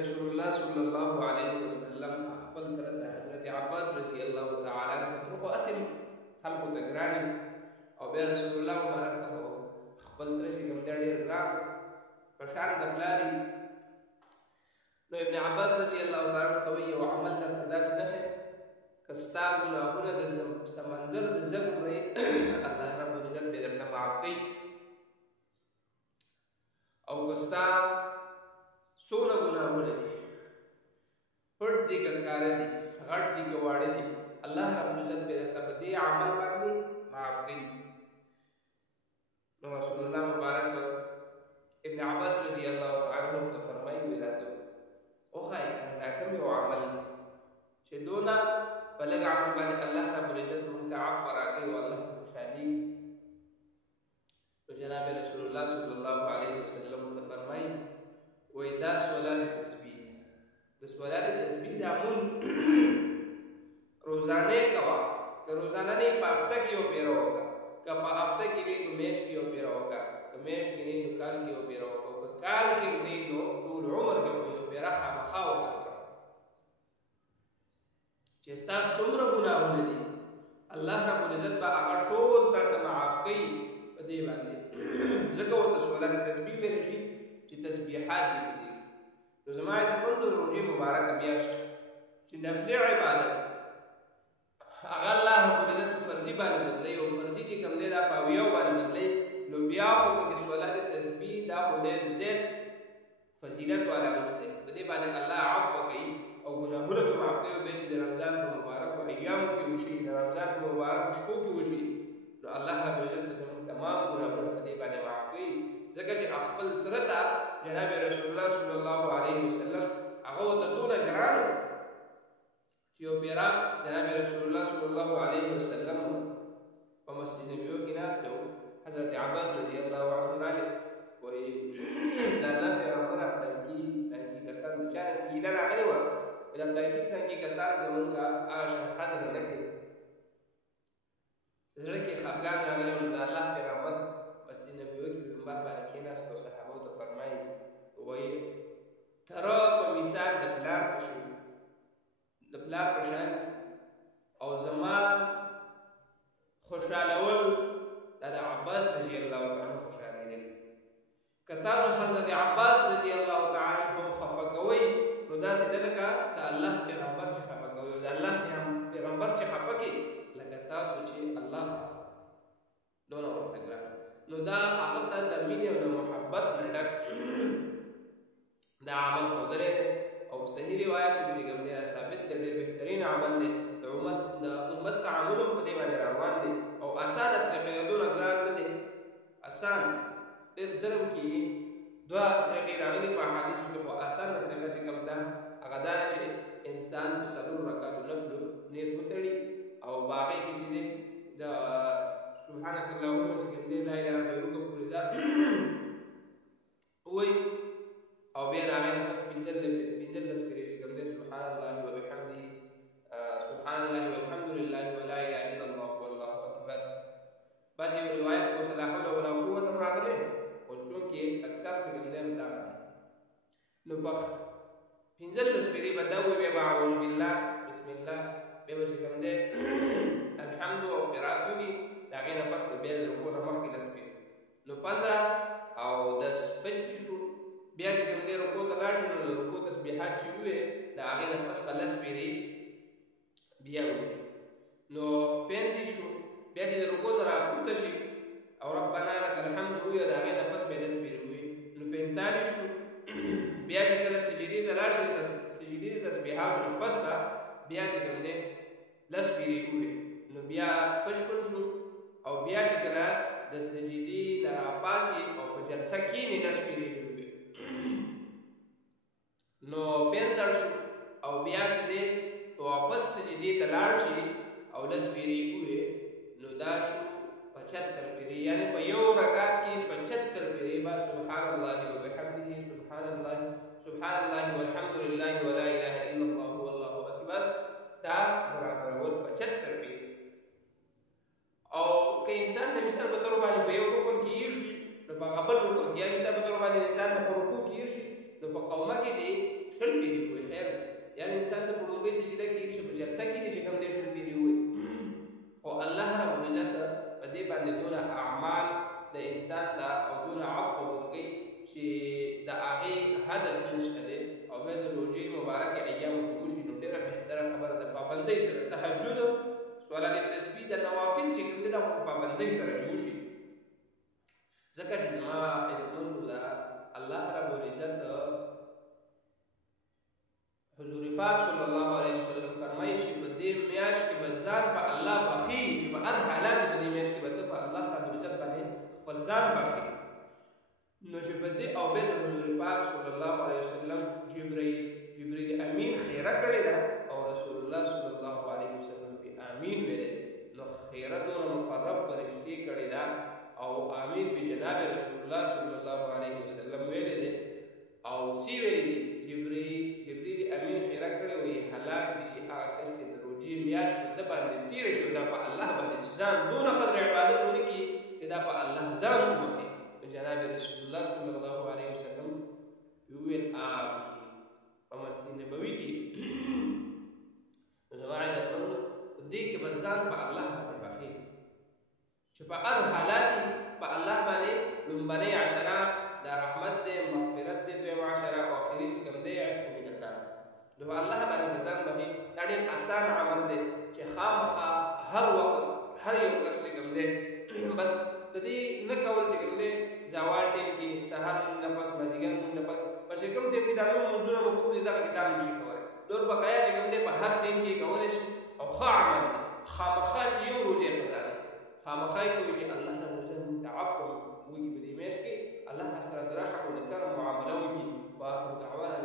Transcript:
رسول الله صلى الله عليه وسلم خپل ترته حضرت عباس رضی الله تعالی عنہ ترخو اسم خلقو تګرانی او بیا رسول الله مبارک ته خپل تر چې کوم ډېر ګران په شان د پلاری نو ابن عباس رضی الله تعالی عنہ ته یو عمل درته داس نخه کستا ګناهونه د سمندر د زګمري الله رب العزت به درته معاف کوي او کستا سونه ګناهونه دي پټ دي ګکار دي غټ دي ګواړه دي الله رب العزت به درته په دې عمل باندې معاف کوي نو رسول الله مبارک ابن عباس رضی الله تعالی عنہ ته فرمایي ویلاته او خای دا کوم یو عمل دی چې دونا بلغ عمل باندې الله رب العزت منتعف راکړي او الله خوشالي تو جناب رسول الله صلی الله علیه وسلم ته فرمایي وای دا صلات تسبیح د صلات تسبیح د امون روزانه کوا که روزانه نه په هفته کې یو پیرا ہوگا که په هفته کې نه نو میاشت کې یو پیرا ہوگا که میاشت کې نه نو کال کې یو پیرا ہوگا که کال کې نه نو ټول عمر کې یو پیرا خامخا ہوگا چې ستا څومره ګناهونه دي الله رب العزت به هغه ټول تا معاف کوي په دې باندې ځکه ورته صلات تسبیح ویل شي چې تسبیحات دي په دې نو زما عزتمند د روژې مبارکه میاشت چې نفلي عبادت هغه الله رب العزت په فرضي باندې بدلوي او فرضي چې کوم دی دا په اویاو باندې بدلوي نو بیا خو پکې صلات تسبیح دا خو ډېر زیات فضیلت والا عمل دی په دې باندې الله عفو کوي او ګناهونه به معاف کوي او بیا چې د رمضان په مبارکو ایامو کې وشي د رمضان په مبارکو شپو کې وشي نو الله رب العزت به زموږ تمام ګناهونه په دې باندې معاف کوي ځکه چې خپل تره ته جناب رسول الله صلی الله علیه وسلم هغه ورته دونه ګران چې یو پیرا جناب رسول الله صلی الله علیه وسلم په مسجد نبوي کې ناست و حضرت عباس رضی الله عنه راغی وایي د الله پیغمبر پلانکي کسان د چا نه هیله راغلې وه د پلانکي کسان زمونږ هغه شان قدر نه کوي زړه کې خفګان راغلی و د الله پیغمبر مسجد نبوي کې په منبر باندې کېناست او صحابو ته فرمایي وایي تره په مثال د پلار په شي د پلار په شان او زما خوشحالول دا د عباس رضی الله تعالی خوشحالېدل که تاسو حضرت عباس رضی الله تعالی عنہ خفه کوئ نو داسې ده لکه د الله پیغمبر چې خفه کوئ او د الله پیغمبر چې خفه کړي لکه تاسو چې الله خفه دونه ورته ګران نو دا هغه ته د مینې او د محبت نه ډک دا عمل ښودلی دی او صحیح روایتو کې چې کوم دی ثابت دی ډېر بهترین عمل دی د امت تعامل هم په دې باندې روان دی او اسانه طریقې دونه ګران نه دی اسان ډېر ظلم کې دوه طریقې راغلي په احادیثو کې خو اسانه طریقه چې کوم ده هغه دا ده چې انسان په څلورو رکعاتو نفلو نیت وتړي او باقي کې چې دی د سبحانك اللهم چې کوم دی لا اله غیرک پورې دا وایي او بیا د هغې نفس پنځلس پېرې چې کوم دی سبحان الله وبحمده سبحان الله والحمد لله ولا اله الا الله والله اکبر بعضې یو روایت کې اوس لا حول ولا قوت هم راغلی خو چونکې اکثر چې کوم دی هم دغه دی نو په پنځلس پېرې به دا وایي بیا به اعوذ بالله بسم الله بیا به چې کوم دی الحمد او قرات وکړي د هغې نه پس به بیا د رکوع نه مخکې لس پېرې نو 15 او 10 بجې شو بیا چې کوم دی رکوع ته لاړ شي نو د رکوع تسبیحات چې ووایې د هغې نه پس به لس پېرې بیا ووایې نو 35 شو بیا چې د رکوع نه راپورته شي او ربنا لك الحمد ووایې د هغې نه پس به لس پېرې ووایې نو 45 شو بیا چې کله سجدې ته لاړ شي د سجدې د تسبیحاتو نه پس به بیا چې کوم دی لس پېرې ووایې نو بیا 55 شو او بیا چې کله د سجدې نه راپاسې او په جلسه کښېنې لس پېرې نو 65 شو او بیا چې دی په واپس سجدې ته لاړ شي او لس پېرې ووایې نو دا شو 75 پېرې یعنې په یو رکعت کې 75 پېرې به سبحان الله وبحمده سبحان الله والحمد لله ولا اله الا الله والله اکبر دا برابرول 75 پېرې او که انسان د مثال په طور باندې په یو رکن کې ایر شي نو په هغه بل رکن کې یا مثال په طور باندې انسان د په رکوع کې ایر شي نو په قومه کې دی شل شل پیری وي خیر ده یعنی انسان د پړونګي سجده کې چې په جلسه کې چې کوم دې شل پیری وي خو الله رب العزت په دې باندې دون اعمال د انسان دا او دون عفو ورګي چې د هغه حد نشته ده او به د روزي مبارک ایام کې وشي نو ډیره بهتره خبره ده پابندۍ سره تهجد سوالات تسبیح د نوافل چې کوم دي د پابندۍ سره جوړشي ځکه چې ما عزتمند ده الله رب العزت حضور پاک صلی الله علیه وسلم فرمایي چې په دې میاش کې بزان په الله بخي چې په هر حالات په دې میاش کې به په الله رب العزت باندې خپل ځان بخي نو چې په دې او به د حضور پاک صلی الله علیه وسلم جبرئیل امین خیره کړی ده او رسول الله صلی الله علیه وسلم په امین ویلي نو خیره دونه مقرب فرشتي کړی ده او امین به جناب رسول الله صلی الله علیه وسلم ویلي ده او سی ویلي دي جبرئیل امین خیره کړی وي هلاک دي شي هغه کس چې د روزي میاش په د باندې تیر شي دا په الله باندې ځان دونه قدر عبادت ونکي چې دا په الله ځان ومخي جناب رسول الله صلی الله علیه وسلم ویل آمین په مسجد نبوي کې زما عزتمنو دې کې بزان په الله باندې بخي چې په هر حالات په الله باندې لومبني عشره دا رحمت دې مغفرت دې دوی عشره او اخري چې کوم دې عتق من النار نو الله باندې بزان بخي دا ډېر آسان عمل دی چې خامخا هر وخت هر یو کس چې کوم دې بس د دې نه کول چې کوم دې زوال ټیم کې سحر نه پس مازیګر نه پس پس کوم دې په دانو منځونه مکروه دي دا کتاب نشي کولای نور بقایا چې کوم دې په هر ټیم کې کولای شي او ښه عمل خامخا چې یو روزه خدای خامخا کوي چې الله نه روزه متعفو وږي په دې میش کې الله سره د رحم او د کرم معامله وکړي واخر دعوانا